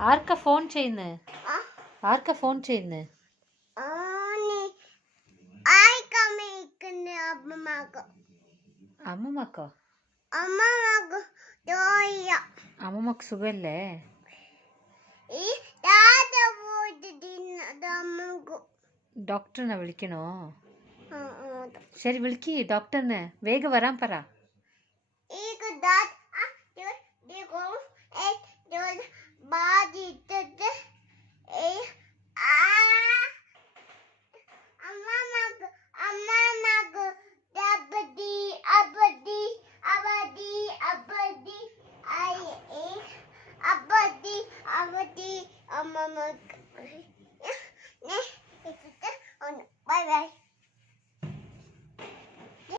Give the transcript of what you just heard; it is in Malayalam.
ആർക്കാ ഫോൺ ചെയ്യുന്നത്? ആർക്കാ ഫോൺ ചെയ്യുന്നത്? അമ്മമ്മക്കോ? അമ്മമ്മക്ക് സുഖല്ലേ? ഡോക്ടറിനെ വിളിക്കണോ? ശരി, വിളിക്ക് ഡോക്ടറിനെ. വേഗം വരാൻ പറ. Mama.